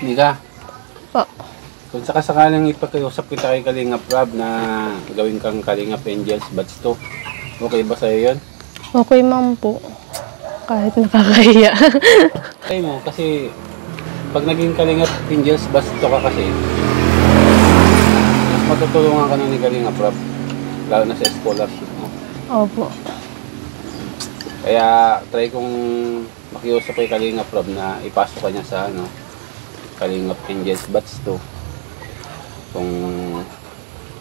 Nika, Po. kung sakasakalang ipag-usap kita kay Kalingap Rob na gawin kang Kalingap Angels Batch 2, okay ba sa'yo yun? Okay ma'am po. Kahit nakakahiya. Kaya mo, kasi pag naging Kalingap Angels Batch 2 ka kasi, mas matutulungan ka na ni Kalingap Rob, lalo na sa scholarship mo. Opo. Kaya try kong makiusap kay Kalingap Rob na ipasok ka niya sa Kalingap Angels Batch 2.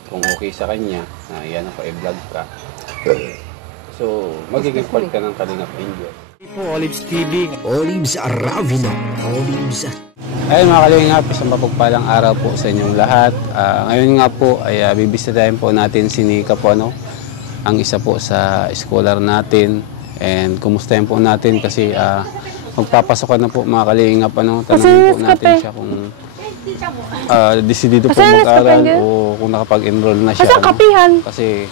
Kung okay sa kanya, na yan ako i-vlog ka. So, magiging part ka ng Kalingap Angel. Po, Olives TV, Olives Aravino, Olives. Ayun mga Kalingap, isang mapagpalang araw po sa inyong lahat. Ngayon nga po ay bibisitahin po natin si Nika po, ang isa po sa scholar natin. And kumustahin po natin kasi magpapasokan na po mga Kalingap. Tanongin po natin siya kung desidido po mag-aral o kung nakapag-enroll na siya. Kasi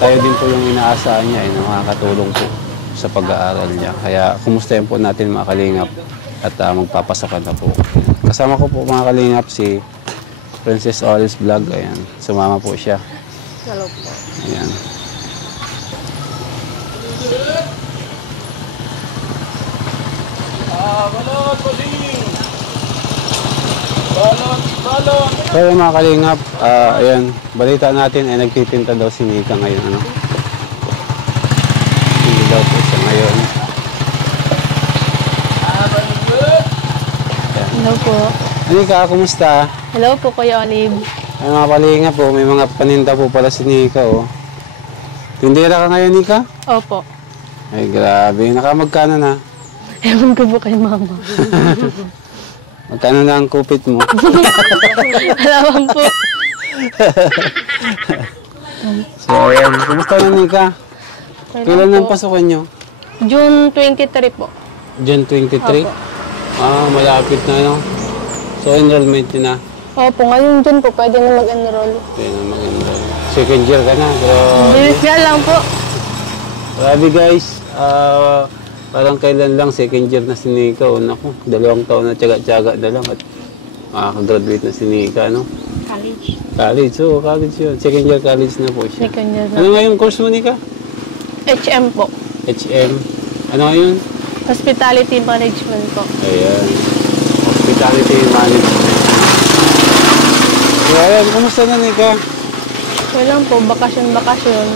tayo din po yung inaasahan niya na makakatulong po sa pag-aaral niya. Kaya kumustahin po natin mga Kalingap at magpapasokan na po. Kasama ko po mga Kalingap si Princess Olives Vlog. Ayan, sumama po siya. Hello po. Ayan. Balot, bading! Balot! Kaya mga Kalingap, ayan, balita natin ay nagtitinta daw si Nika ngayon, Hindi daw po siya ngayon. Hello po. Nika, kumusta? Hello po, Kuya Olive. Ay mga Kalingap po, may mga paninda po pala si Nika, Tindera ka ngayon, Nika? Opo. Ay, grabe. Nakamagkano na? Ewan ko po kay mama. Magkano na ang kupit mo? Alawan po. So, ayan. Kumusta na, Nika? Kailan ang pasukan nyo? June 23 po. June 23? Opo. Malapit na, So, enrollment yun na? Opo, ngayon June po, pwede na mag-enroll. Pwede na mag-enroll. Second year ka na. Bilis nga lang po. Grabe, guys. Parang kailan lang, second year na si Nika. Naku, 2 taon na tiyaga-tiyaga na lang at makakagraduate na si Nika, College. College, college yun. Second year college na po siya. Second year na. Ano nga yung course mo, Nika? HM po. HM. Ano nga yun? Hospitality Management po. Ayan. Hospitality Management. So, ayan. Kumusta na, Nika? Okay lang po, bakasyon. Bakasyon?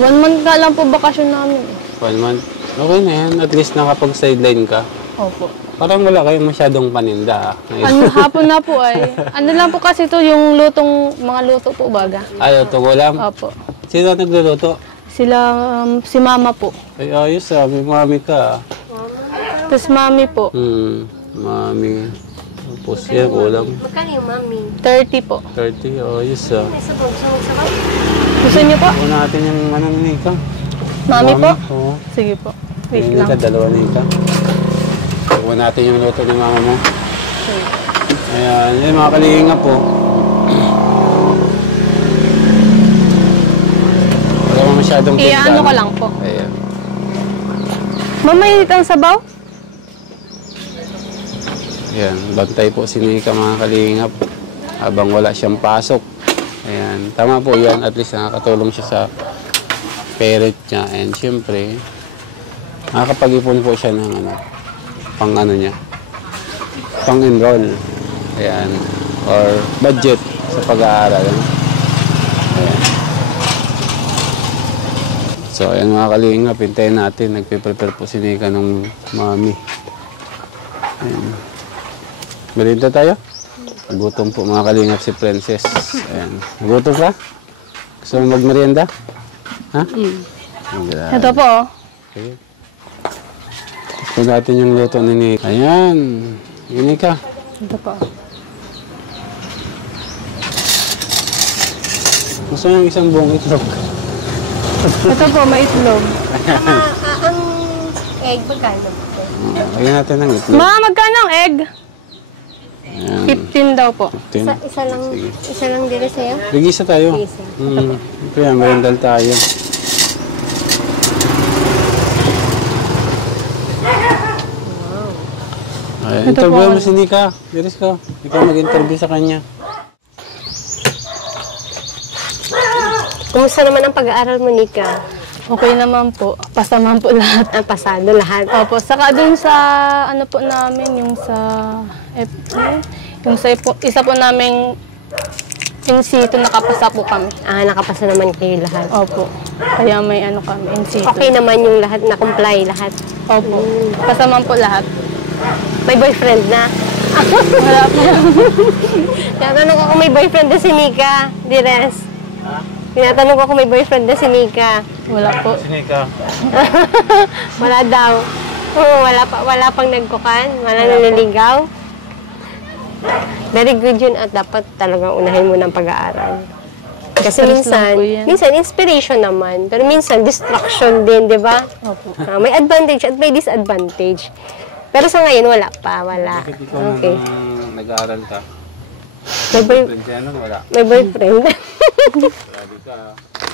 1 month nga lang po bakasyon namin. 1 month? Okay na yan. At least nakapag-sideline ka. Opo. Parang wala kayong masyadong paninda. Hapon na po ay. Ano lang po kasi ito yung mga luto po baga. Ay, luto ko lang? Opo. Sino nagluluto? Sila, si mama po. Ay, ayos may mami ka. Tapos mami po. Mami. Tapos yan, kulang. Magkano yung mami? 30 po. 30, ayos Gusto niyo po? Kuha natin yung Nika. Mami po? Oo. Sige po. Wait Nika, lang. 2 Nika. Kuha natin yung luto ni mama mo. Sige. Ayan, yan mga Kalingap po. Wala mo masyadong Ano ko lang po. Ayan. Mamainit ang sabaw? Ayan, bantay po si Nika mga Kalingap habang wala siyang pasok. Ayan, tama po yan. At least nakakatulong siya sa parent niya. And syempre, nakakapag-ipon po siya ng niya, pang-enroll. Ayan, or budget sa pag-aaral. Ayan. So, ayan mga Kalingap, hintayin natin. Nagpe-prepare po si Nika ng mami. Ayan. Merienda tayo? Gutom po mga Kalingap si Princess. Ayan. Gutom ka? Gusto mo magmerienda? Ha? Ito po. Okay. Gusto natin yung luto ni Nika. Ayan. Yun ka. Ito po. Gusto mo yung isang buong itlog? Ito po, may itlog. Ang egg, magkano? Lagyan natin ng itlog. Ma, magkano ang egg? Ayan. 15 daw po. 15. Isa lang din sa'yo? Bigisa tayo. Isa. Kaya merendal tayo. Ay, interview mo si Nika. Iris ko. Ikaw mag-interview sa kanya. Kumusta naman ang pag-aaral mo, Nika? Okay naman po. Pasaman po lahat. Ang pasado lahat. Opo, saka dun sa ano po namin, yung sa isa po naming in situ nakapasa po kami. Nakapasa naman kayo lahat. Opo. Kaya may ano kami, in situ. Okay naman yung lahat, na-comply lahat. Opo. Pasaman po lahat. May boyfriend na. Wala po. Tinatanong ko kung may boyfriend na si Nika, Dires. Tinatanong ko kung may boyfriend na si Nika. Wala po. Si Nika. Wala daw. Oo, wala pang nagkukan, wala naliligaw. Very good yun at dapat talagang unahin mo ng pag-aaral. Kasi Stress lang po yan. minsan inspiration naman, pero minsan distraction din, di ba? Opo. May advantage at may disadvantage. Pero sa ngayon, wala pa, wala. Bakit ikaw Okay. nag-aaral ka? Boyfriend Friend yan, wala. may boyfriend. Sabi ka,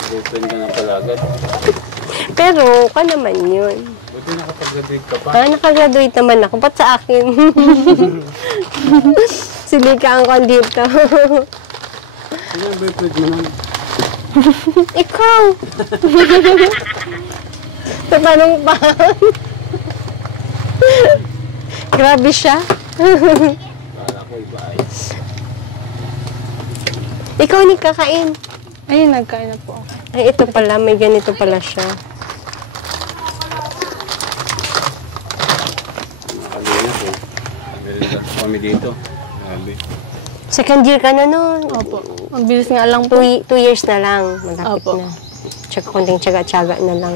girlfriend ka na pala agad. Pero, ka naman yun. Buti nakapag-graduate ka pa. Nakagraduate naman ako. Ba't sa akin? Silika ang kondito. Sino ang boyfriend mo nun? Ikaw! Tatanong pa. Grabe siya. Kala ko iba ay. Ikaw ni kakain. Ayun, nagkain na po ako. Ay, ito pala. May ganito pala siya. Nakalinas eh. Meron kami dito. Grabe. Second year ka na nun. Opo. Ang bilis nga lang po. 2 years na lang. Malapit Opo. na. Tsaka konting tsaga-tsaga na lang.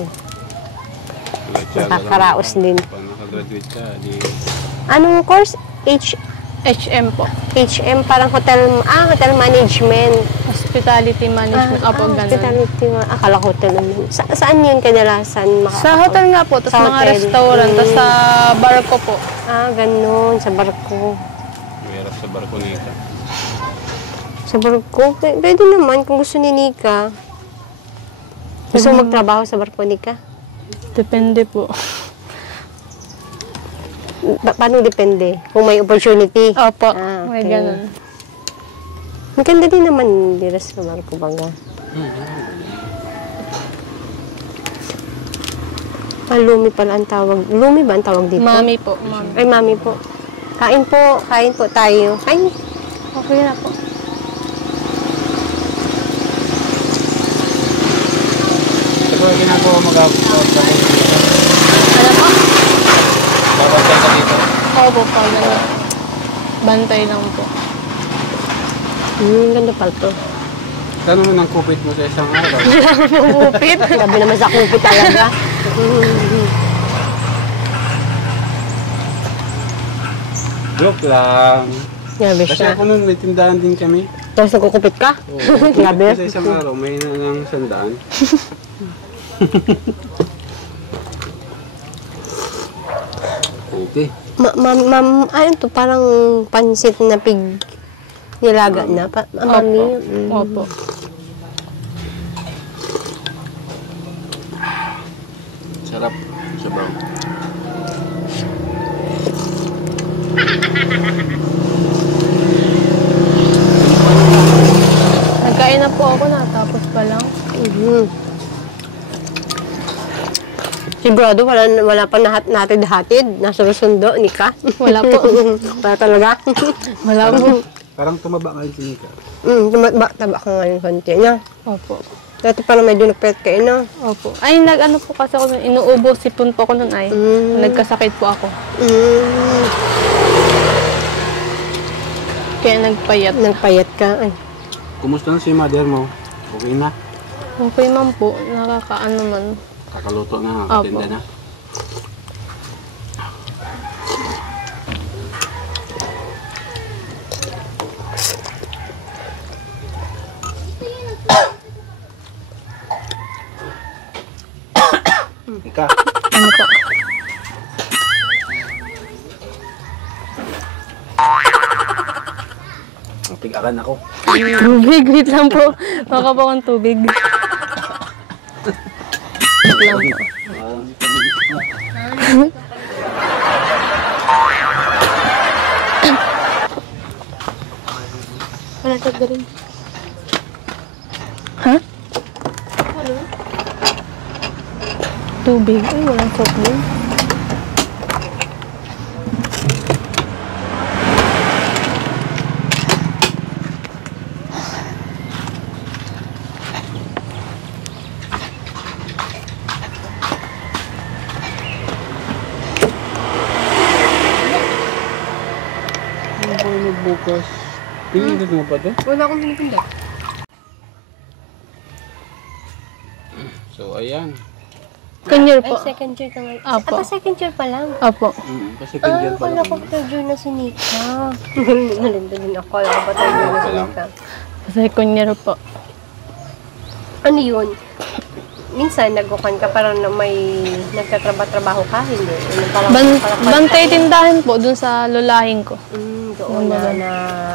Nagtyaga lang. Nakakaraos din. Pag nakagraduate ka, di... Anong course? HM po. HM, parang hotel management. Hospitality management. Opo, ganun. Hospitality. Akala ko hotel naman. Saan yun kadalasan? Sa hotel nga po, tapos Sa mga hotel. restaurant, tapos sa barko po. Ganun. Sa barko. Mayroon sa barko nito. Sa barko? Pwede naman kung gusto ni Nika. Gusto mo magtrabaho sa barko, Nika? Depende po. Paano depende? Kung may opportunity? Opo, Ah, may okay. ganun. Maganda din naman dito sa barko baga. Lumi pala ang tawag. Lumi ba ang tawag dito? Mami po, mami. Ay, mami po. Kain po tayo. Kain. Okay na po. Ito yung ginagawa mag-abot sa dito. Ano po? Babantay ka dito. Opo po, ganun. Bantay lang po. Ganda pala to. Kano mo ng kupit mo sa isang araw? Kupit. Grabe naman sa kupit talaga. Joke lang. Grabe Kasi siya. ako nun, may tindahan din kami. Tapos nagkukupit ka? Oo. Grabe. Sa isang araw, may nangang 100. Okay. Ma'am, ano to? Parang pansit na pig nilaga na. Mami. Opo. Sarap. Sabaw. Nagkain na po ako, natapos pa lang. Sigurado, wala pa natin hatid. Nasa Rosundo, Nika. Wala po. Wala talaga. Wala po. Parang tumaba ka yung sinika. Taba ka ngayon konti na. Opo. Dati parang medyo nagpet kayo na. Opo. Ay, nag-ano po kasi ako, inuubo, sipon po ako nun ay. Nagkasakit po ako. Kaya nagpayat. Nagpayat ka. Ay. Kumusta na si mother mo? Okay na? Okay man po, nakakaano man. Kakaluto na, Opo. katinda na. Ika, Ano po? tigakan ako. Tubig, wait lang po. Baka po akong tubig. Wait lang po. natin rin. Ha? Tubig. Ay, walang soft drink. Ano bukas? Pinindot mo pa to? Wala akong pinipindot. So, ayan. Second year Ay, po. second year ka ngayon. Apo. Ata second year pa lang. Opo. Kasi kanya pa Wala lang. ko third year na si Nika. Nalinda din ako. Wala ko pa third year na si Nika. Second year po. Ano yun? Minsan, nagkukan ka parang na may nagtatrabaho ka, hindi? Ano, parang, Bantay tindahan po dun sa lolahin ko. Doon na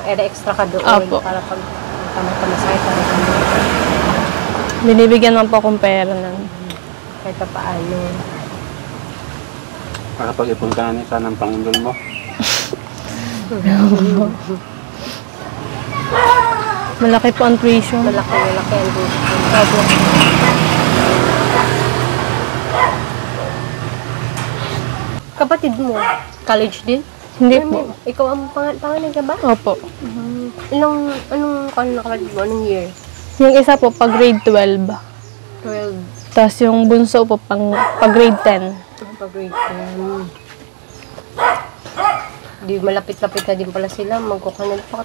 ere extra ka doon. Apo. Para pag tama-tamasay ka rin. Binibigyan man po akong pera nun. Kahit pa paano. Para pag-ipon ka na sana ng pangundol mo. Malaki po ang tuition. Malaki ang gusto. Opo. Kapatid mo, college din? Hindi Ano, po. Ikaw ang panganay ka ba? Opo. Anong nakalagay mo? Anong year? Yung isa po pag grade 12. 12. Tapos yung bunso po pag grade 10. Pag-grade 10. Di malapit-lapit na din pala sila. Magkukanan pa.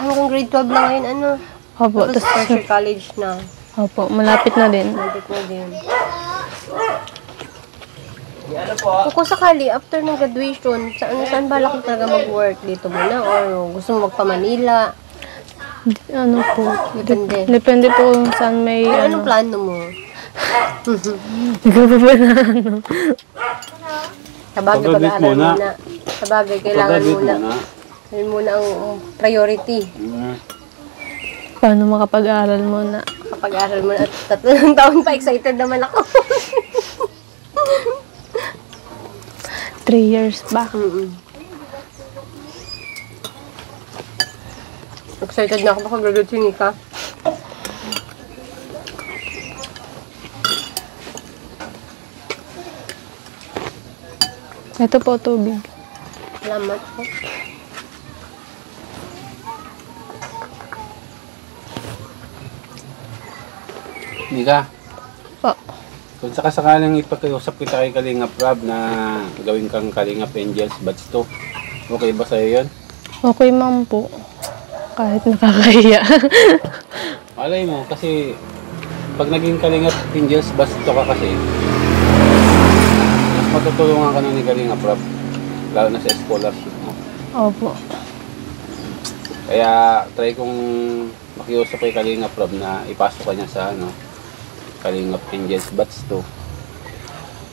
Hanggang grade 12 lang ngayon, ano? Opo. Tapos first year college na. Opo. Malapit na din. Malapit na din. Kung sakali, after ng graduation, saan balak mo talaga mag-work? Dito muna? Or gusto mo magpa-Manila? Ano po? Depende. Depende po saan may Anong plano mo? Hindi ko pa ba na ano. Sabagay, Pag-graduate pag-aaral muna. muna. Sabagay, kailangan Pag-graduate muna. muna. Yun muna ang priority. Paano makapag-aral muna? Kapag-aaral mo na at 3 taon pa, excited naman ako. 3 years ba? Excited na ako makagraduate si Nika. Ito po, tubig. Salamat po. Nika, Po. kung sakasakaling ipakiusap kita kay Kalingap Rob na gawin kang Kalingap Angels batch 2, okay ba sa'yo yun? Okay ma'am po. Kahit nakakahiya. Malay mo, kasi pag naging Kalingap Angels batch 2 ka kasi, mas matutulungan ka na ni Kalingap Rob, lalo na sa scholarship mo. Opo. Kaya try kong makiusap kay Kalingap Rob na ipasok ka niya sa Kalingap Angels batch 2.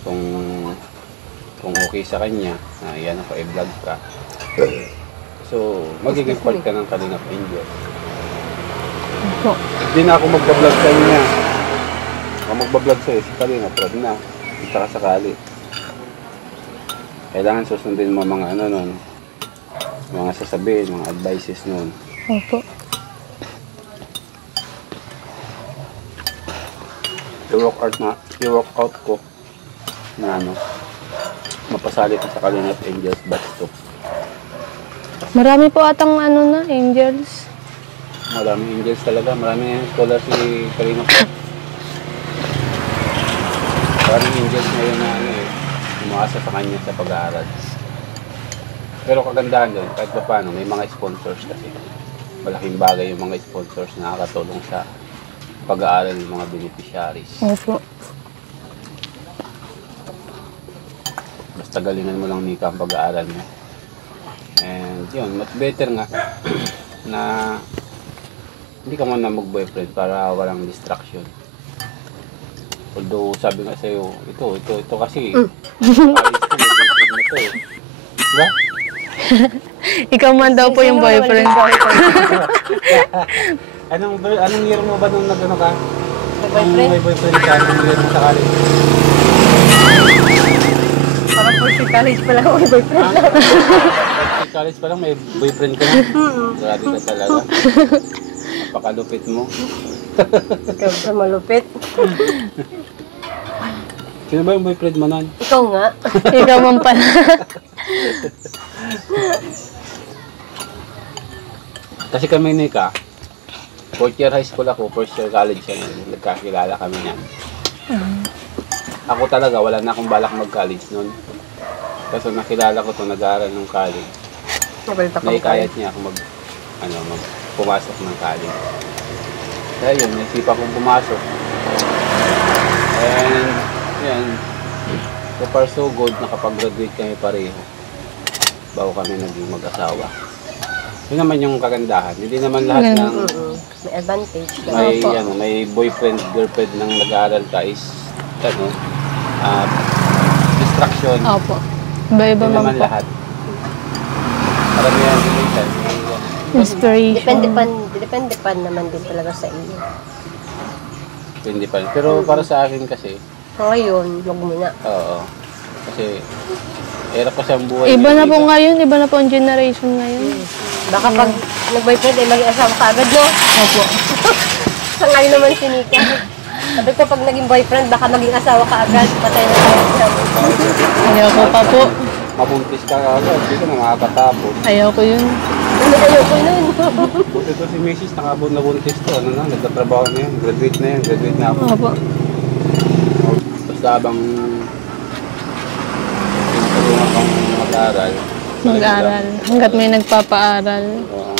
Kung okay sa kanya, yan ako i-vlog ka. So, magiging part ka ng Kalingap Angels. Opo. Hindi na ako magbablog sa inyo. Ako magbablog sa'yo, si Kalingap Rob na. Hindi ka sakali. Kailangan susundin mo mga nun, mga sasabihin, mga advices nun. Opo. I-work out ko na mapasali ka sa Kalingap Angels batch 2. Marami po atang angels. Maraming angels talaga, maraming scholar si Kalingap Rob. Maraming angels ngayon na umaasa sa kanya sa pag-aaral. Pero kagandahan doon, kahit pa paano, may mga sponsors kasi. Malaking bagay yung mga sponsors na nakakatulong sa pag-aaral ng mga beneficiaries. Opo. Basta galingan mo lang, Nika, ang pag-aaral mo. And yun, much better nga na hindi ka muna mag-boyfriend para walang distraction. Although sabi nga sa'yo, ito kasi college ko, may boyfriend na to eh. Diba? Ikaw man daw po yung boyfriend. Anong year mo ba nung nag-ano ka? Boyfriend? May boyfriend ka, anong year mo sa college? Parang first year college pa lang ako, boyfriend lang. college pa lang, may boyfriend ka na. Grabe ka talaga. Napakalupit mo. Ikaw sa malupit. Sino ba yung boyfriend mo nun? Ikaw nga. Ikaw man pala. Kasi kami ni Ka, fourth year high school ako, first year college yan. Nagkakilala kami niyan. Ako talaga, wala na akong balak mag-college noon. Kasi nakilala ko to nag-aaral ng college. Nabalita ko Naikayat niya ako pumasok ng college. Kaya yun, naisipan kong pumasok. And, yan, so far so good, nakapag-graduate kami pareho. Bago kami naging mag-asawa. Yun naman yung kagandahan. Hindi naman lahat ng May advantage. may boyfriend, girlfriend nang nag-aaral ka is distraction. Opo. Iba-iba Hindi man naman po. lahat. Maramihan minsan. Inspiration. Depende pa naman din talaga sa iyo. Hindi pa. Pero para sa akin kasi, Ngayon, wag mo na. oo. Kasi, hirap kasi ang buhay. Iba na ngayon, po ngayon, iba na po ang generation ngayon. Baka pag nag-boyfriend ay maging asawa ka agad, no? Opo. Sa ngayon naman si Nika. Sabi ko pag naging boyfriend, baka maging asawa ka agad. Patay na tayo. Ayaw ko pa po. Mabuntis ka agad, hindi ka na makakatapos. Ayaw ko yun. Ayaw ko nun. Buti to si Mrs. nakabot na buntis to. Nagtatrabaho na yan. Graduate na ako. Opo. Basta habang tinutulungan kang mag-aaral. Mag-aral. Hanggat may nagpapaaral. Oo.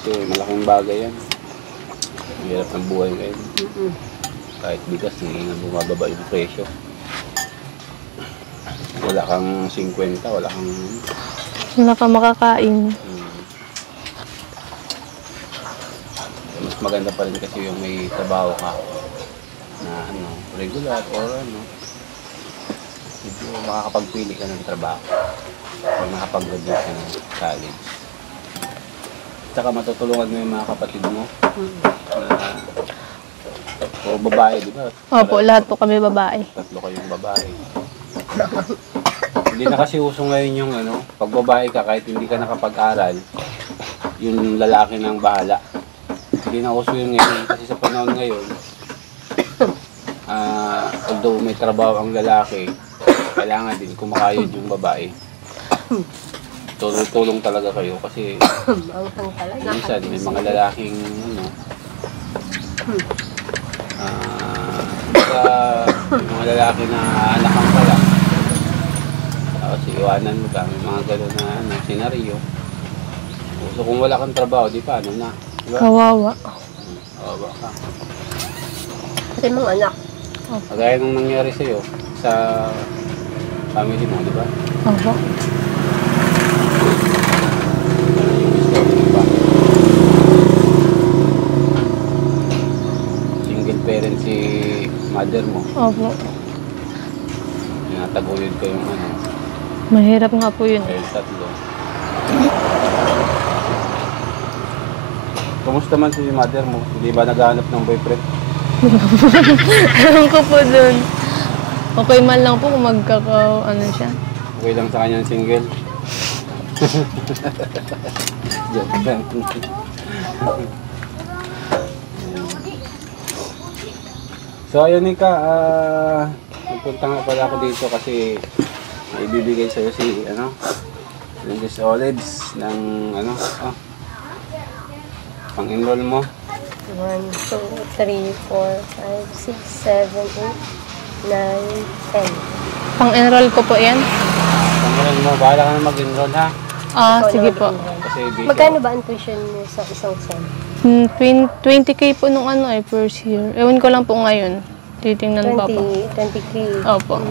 Kasi malaking bagay yan. Ang hirap ng buhay ngayon. Kahit bigas, hindi na bumababa yung presyo. Wala kang 50, wala kang... Wala ka makakain. Mas maganda pa rin kasi yung may trabaho ka na regular or medyo makakapagpili ka ng trabaho or makapag-graduate ka ng college. Tsaka matutulungan mo yung mga kapatid mo o babae, di ba? Opo, lahat po kami babae. Tatlo kayong babae. Hindi na kasi uso ngayon yung pag babae ka kahit hindi ka nakapag-aral, yung lalaki nang bahala. Hindi na uso yun ngayon kasi sa panahon ngayon, although may trabaho ang lalaki, kailangan din kumakayod yung babae. Tulong talaga kayo kasi minsan may mga lalaking may mga lalaki na anakan ka lang. Tapos iwanan mo ka, may mga gano'n na senaryo. So kung wala kang trabaho, di pa na? Diba? Kawawa. Kawawa ka. Kasi mga anak. Kagaya nung nangyari sa'yo, sa family mo, di ba? Opo. Single parent si mother mo. Opo. Nataguyod ko yung Mahirap nga po yun. dahil tatlo. Kumusta man si mother mo? Hindi ba naghahanap ng boyfriend? Ewan ko po dun. Okay man lang po kung siya. Okay lang sa kanyang single? Joke lang. So ayun Nika, nagpunta nga pala ako dito kasi may ibibigay sa'yo si Lingus Olives ng pang-enroll mo. 1, 2, 3, 4, 5, 6, 7, 8, 9, 10. Pang-enroll ko po yan? Pang-enroll mo, bahala ka na mag-enroll ha. Sige po. Kasi Magkano ba ang tuition niyo sa isang sem? 20K po nung first year. Ewan ko lang po ngayon. Titingnan pa po. 20K. Opo.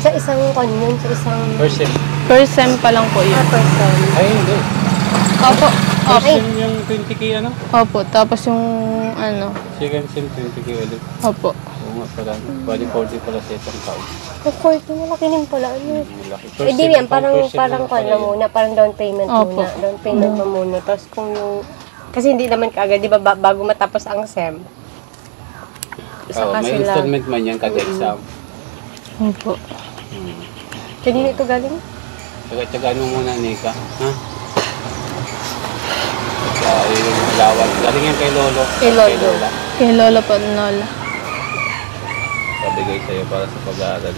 Sa isang yun, sa isang... First sem. First sem pa lang po yun. First sem. Ay hindi. Opo. First sem yung 20k Opo. Tapos yung Second sem 20k ulit. Opo. Oo nga pala. Bali 40 pala sa isang taon. Of malaki din pala. Malaki. Eh di yan, parang muna, parang down payment Opo. muna. Down payment mo muna. Tapos kung yung... Kasi hindi naman kaagad, di ba, bago matapos ang sem, isa ka May sila. installment man yan kada exam. Opo. Kanina ito galing? Tsaga-tsagaan mo muna, Nika. Ha? Kaya yung allowance. Galing yan kay Lolo. Kay Lolo. Lola. Kay Lola po, Lola. Pabigay sa'yo para sa pag-aaral.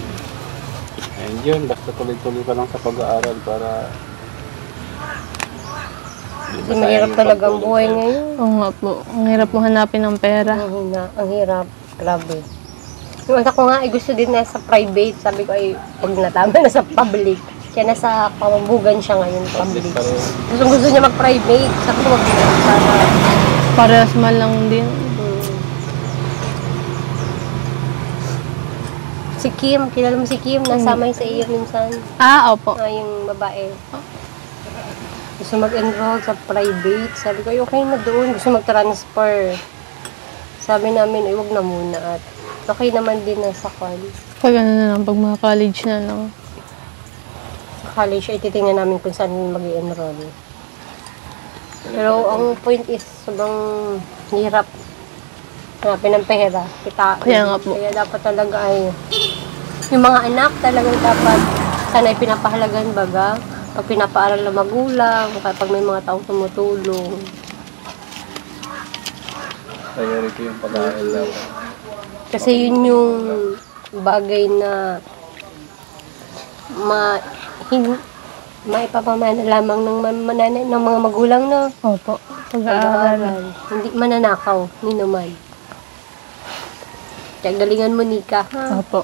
And yun, basta tuloy-tuloy ka lang sa pag-aaral para... Kasi mahirap talaga ang buhay ngayon. Oo nga po. Ang hirap po hanapin ng pera. Ang hirap. Grabe. Yung anak ko nga, ay gusto din na sa private. Sabi ko, ay, pag natama na sa public. Kaya nasa pamambugan siya ngayon, public. Gusto niya mag-private. Sabi ko, para... Parehas man lang din. Si Kim, kilala mo si Kim, nasama yun sa iyo minsan. Ah, opo. Yung babae. Gusto mag-enroll sa private. Sabi ko, ay, okay na doon. Gusto mag-transfer. Sabi namin, ay, wag na muna. At okay naman din na sa college. Pag ano na lang, pag mga college na lang. Sa college, ay titingnan namin kung saan mag-enroll. Pero ang point is, sobrang hirap. Hanapin ng pera. Kita. Kaya nga po. Kaya dapat talaga ay, yung mga anak talagang dapat, sana ay pinapahalagan baga. Pag pinapaaral ng magulang, kapag may mga taong tumutulong. Priority yung pag-aaral daw. Kasi yun yung bagay na maipapamana lamang ng mga magulang na Opo. Pag-aaral. pag-aaral. Hindi mananakaw, ni naman. Kaya galingan mo, Nika. Ha? Opo.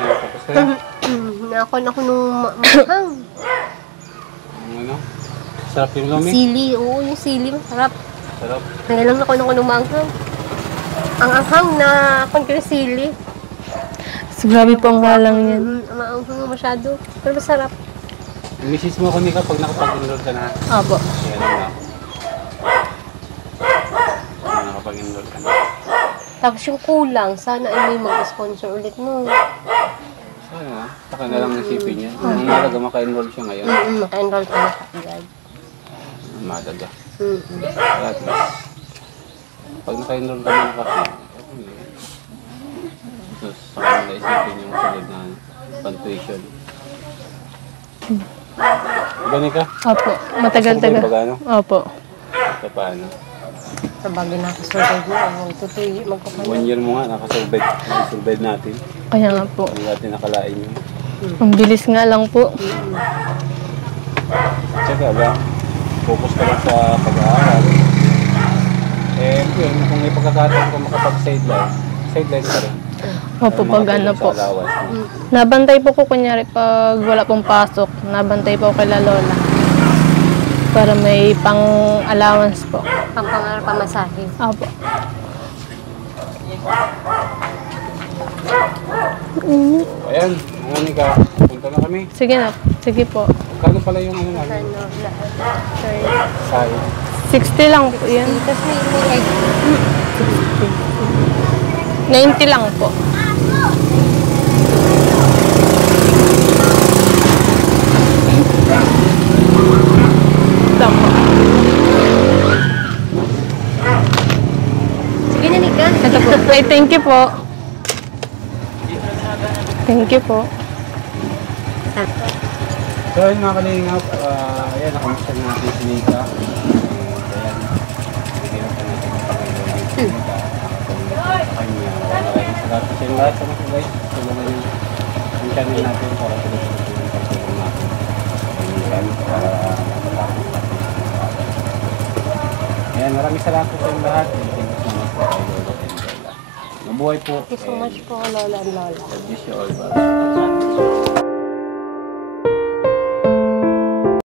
Tapos na. Nakakon ako nung mahang. Ano? Sarap yung lumi. Sili, oo, yung sili, masarap. Sarap. Ngayon lang ako nung manghang. Ang anghang na kon ko sili. So, grabe po ang halang yan. Maanghang masyado. Pero masarap. Misis mo ko, Nika, pag nakapag-enroll ka na. Opo. Kaya lang na. Nakapag-enroll ka na. Tapos yung kulang, sana ay may mag-sponsor ulit mo. Sana, saka na lang nasipin yan. Ang malaga maka-enroll siya ngayon. Maka-enroll ka na agad. Ang malaga. Kaya at least, pag naka-enroll ka na kasi, tapos saka nila isipin yung sunod na pan-tuition. Gani ka? Opo. Matagal-tagal. Pag-ano? Opo. Ito paano? Sa bagay na kasurvive mo, tutuloy magpapalit. 1 year mo nga, nakasurvive natin. Kaya nga po. Hindi natin nakalain yun. Ang bilis nga lang po. Tsaka ba, focus ka lang sa pag-aaral. Eh, yun, kung may pagkakataon ka makapag-sideline ka rin. Opo, pag ano po. Sa allowance mo. Nabantay po ko kunyari pag wala pong pasok. Nabantay po kay La Lola. Para may pang-allowance po. Pamasahe. Opo. Ayan, mga ka, punta na kami. Sige na. Sige po. Kano pala yung ano namin? Sorry. 60 lang po yan. Tapos may egg. 90 lang po. Tama. Sige na, Nika. Ito po. Ay, thank you po. Thank you po. So yun mga kalingap, ayan, nakamusta na natin si Nika. Ayan, bigyan natin natin ang Panginoon si Nika. Sa kanya, maraming salamat sa inyo lahat sa mga guys. Tulungan yung channel natin para tuloy-tuloy yung pagtulong natin. Ayan, para matapos natin. Ayan, maraming salamat sa inyo lahat. Thank you so much po kay Lolo and Lola. Mabuhay po. Thank you so much po, Lola and Lola. God bless you all.